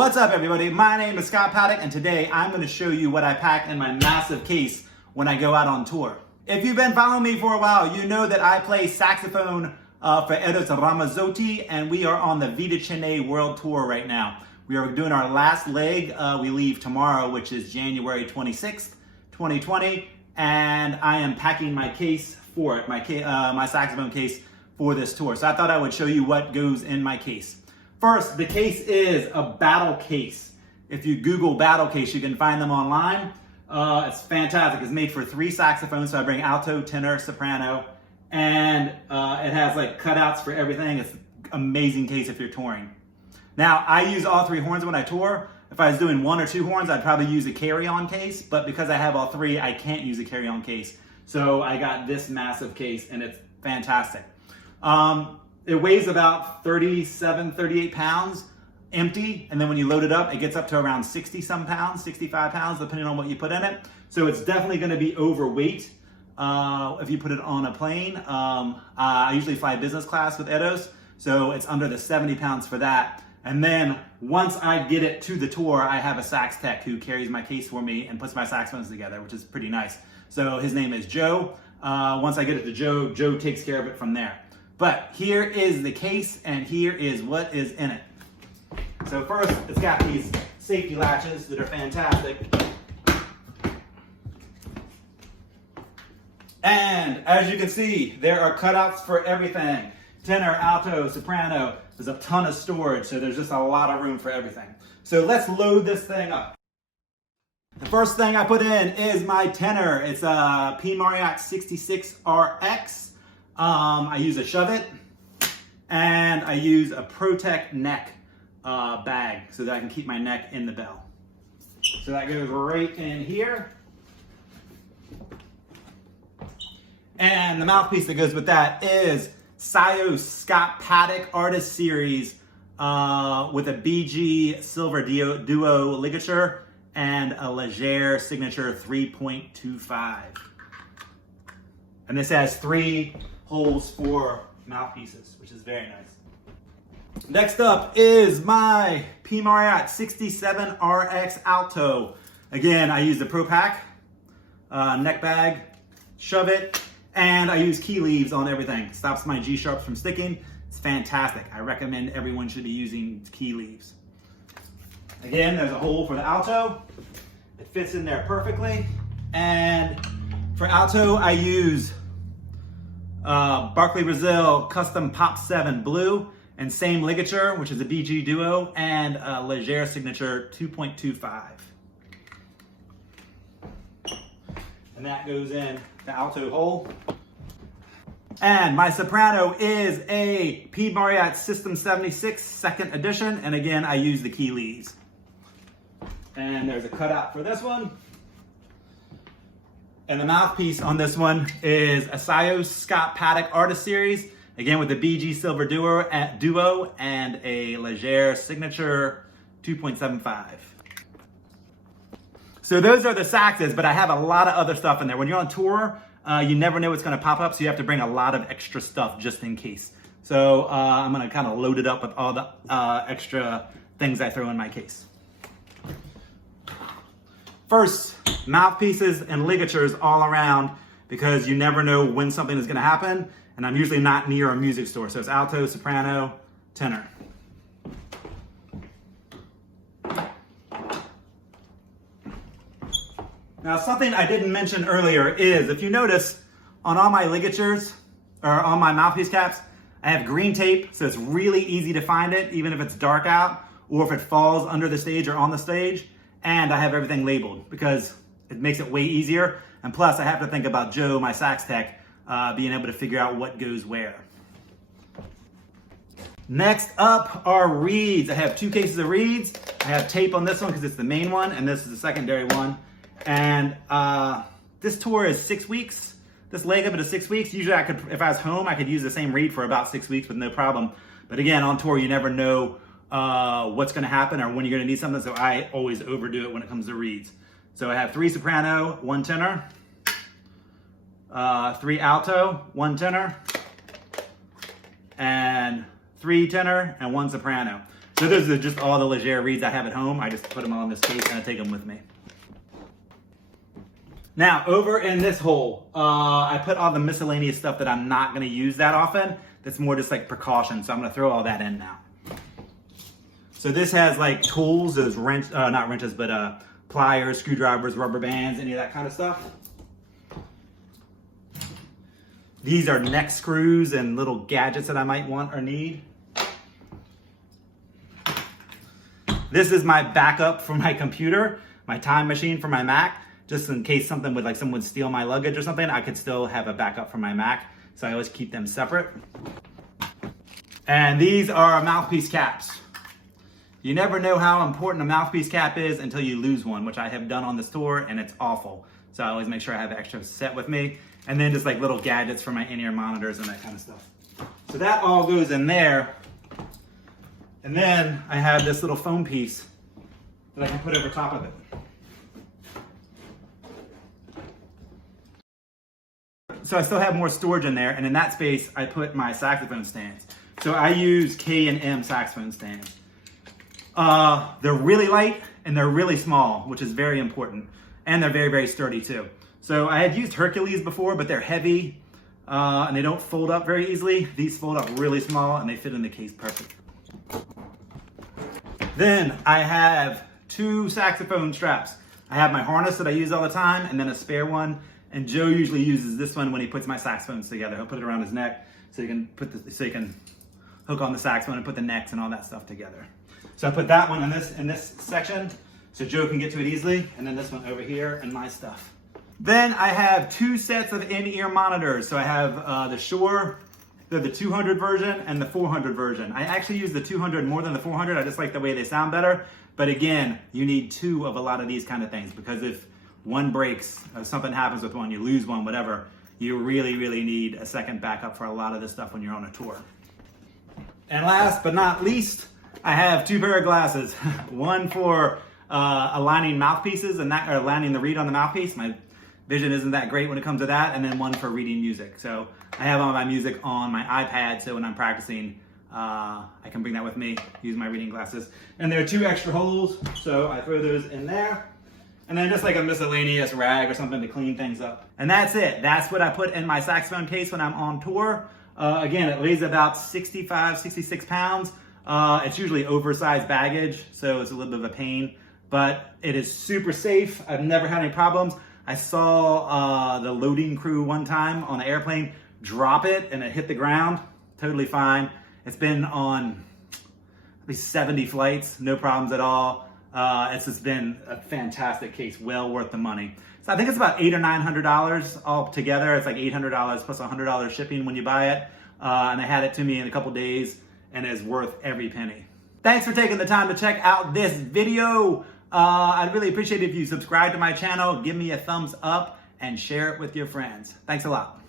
What's up, everybody? My name is Scott Paddock, and today I'm going to show you what I pack in my massive case when I go out on tour. If you've been following me for a while, you know that I play saxophone for Eros Ramazzotti, and we are on the Vita Cine World Tour right now. We are doing our last leg. We leave tomorrow, which is January 26th, 2020, and I am packing my case for it, my saxophone case for this tour. So I thought I would show you what goes in my case. First, the case is a battle case. If you Google battle case, you can find them online. It's fantastic. It's made for 3 saxophones, so I bring alto, tenor, soprano, and it has like cutouts for everything. It's an amazing case if you're touring. Now, I use all 3 horns when I tour. If I was doing 1 or 2 horns, I'd probably use a carry-on case, but because I have all 3, I can't use a carry-on case. So I got this massive case, and it's fantastic. It weighs about 37, 38 pounds empty, and then when you load it up, it gets up to around 60 some pounds, 65 pounds, depending on what you put in it. So it's definitely going to be overweight if you put it on a plane. I usually fly business class with Eros, so it's under the 70 pounds for that. And then once I get it to the tour, I have a sax tech who carries my case for me and puts my saxophones together, which is pretty nice. So his name is Joe. Once I get it to Joe, Joe takes care of it from there. But here is the case, and here is what is in it. So first, it's got these safety latches that are fantastic. And as you can see, there are cutouts for everything. Tenor, alto, soprano. There's a ton of storage, so there's just a lot of room for everything. So let's load this thing up. The first thing I put in is my tenor. It's a Mauriat 66RX. I use a shove it, and I use a Protect neck bag so that I can keep my neck in the bell. So that goes right in here. And the mouthpiece that goes with that is Scott Paddock Artist Series with a BG Silver Duo ligature and a Legere Signature 3.25. And this has 3 holes for mouthpieces, which is very nice. Next up is my Mauriat 67RX Alto. Again, I use the Pro Pack neck bag, shove it, and I use key leaves on everything. Stops my G sharps from sticking. It's fantastic. I recommend everyone should be using key leaves. Again, there's a hole for the alto. It fits in there perfectly. And for alto, I use Barkley Brazil Kustom Pop 7 Blue, and same ligature, which is a BG Duo, and a Legere Signature 2.25. And that goes in the alto hole. And my soprano is a Mauriat System 76 2nd edition, and again, I use the key leaves. And there's a cutout for this one. And the mouthpiece on this one is a Scott Paddock Artist Series, again with the BG Silver Duo and a Legere Signature 2.75. So those are the saxes, but I have a lot of other stuff in there. When you're on tour, you never know what's going to pop up, so you have to bring a lot of extra stuff just in case. So I'm going to kind of load it up with all the extra things I throw in my case. First, mouthpieces and ligatures all around, because you never know when something is going to happen, and I'm usually not near a music store. So it's alto, soprano, tenor. Now, something I didn't mention earlier is, if you notice, on all my ligatures, or on my mouthpiece caps, I have green tape, so it's really easy to find it, even if it's dark out, or if it falls under the stage or on the stage. And I have everything labeled, because it makes it way easier. And plus, I have to think about Joe, my sax tech, being able to figure out what goes where. Next up are reeds. I have 2 cases of reeds. I have tape on this one because it's the main one, and this is the secondary one. And this tour is 6 weeks. This leg of it is 6 weeks. Usually I could, if I was home, I could use the same reed for about 6 weeks with no problem. But again, on tour, you never know what's going to happen or when you're going to need something, so I always overdo it when it comes to reeds. So I have 3 soprano, 1 tenor, 3 alto, 1 tenor, and 3 tenor and 1 soprano. So those are just all the Legere reeds I have at home. I just put them all in this case and I take them with me. Now, over in this hole, I put all the miscellaneous stuff that I'm not gonna use that often. That's more just like precaution, so I'm gonna throw all that in now. So this has like tools, those not wrenches, but pliers, screwdrivers, rubber bands, any of that kind of stuff. These are neck screws and little gadgets that I might want or need. This is my backup for my computer, my time machine for my Mac, just in case something would, like someone would steal my luggage or something, I could still have a backup for my Mac. So I always keep them separate. And these are mouthpiece caps. You never know how important a mouthpiece cap is until you lose one, which I have done on this tour, and it's awful. So I always make sure I have an extra set with me. And then just like little gadgets for my in-ear monitors and that kind of stuff. So that all goes in there. And then I have this little foam piece that I can put over top of it. So I still have more storage in there, and in that space I put my saxophone stands. So I use K&M saxophone stands. They're really light and they're really small, which is very important. And they're very, very sturdy too. So I had used Hercules before, but they're heavy and they don't fold up very easily. These fold up really small and they fit in the case perfect. Then I have 2 saxophone straps. I have my harness that I use all the time and then a spare one. And Joe usually uses this one when he puts my saxophones together. He'll put it around his neck so you can hook on the saxophone and put the necks and all that stuff together. So I put that one in this section so Joe can get to it easily, and then this one over here and my stuff. Then I have 2 sets of in-ear monitors. So I have the Shure, they're the 200 version and the 400 version. I actually use the 200 more than the 400. I just like the way they sound better. But again, you need 2 of a lot of these kind of things, because if one breaks, or something happens with one, you lose one, whatever, you really, really need a second backup for a lot of this stuff when you're on a tour. And last but not least, I have 2 pair of glasses. One for aligning mouthpieces and that, or aligning the reed on the mouthpiece. My vision isn't that great when it comes to that. And then one for reading music. So I have all my music on my iPad, so when I'm practicing, I can bring that with me, use my reading glasses. And there are 2 extra holes, so I throw those in there. And then just like a miscellaneous rag or something to clean things up. And that's it. That's what I put in my saxophone case when I'm on tour. Again, it weighs about 65, 66 pounds. It's usually oversized baggage, so it's a little bit of a pain, but it is super safe. I've never had any problems. I saw the loading crew one time on the airplane drop it and it hit the ground. Totally fine. It's been on maybe 70 flights, no problems at all. It's just been a fantastic case, well worth the money. So I think it's about $800 or $900 all together. It's like $800 plus $100 shipping when you buy it. And they had it to me in a couple days, and it's worth every penny. Thanks for taking the time to check out this video. I'd really appreciate it if you subscribe to my channel, give me a thumbs up, and share it with your friends. Thanks a lot.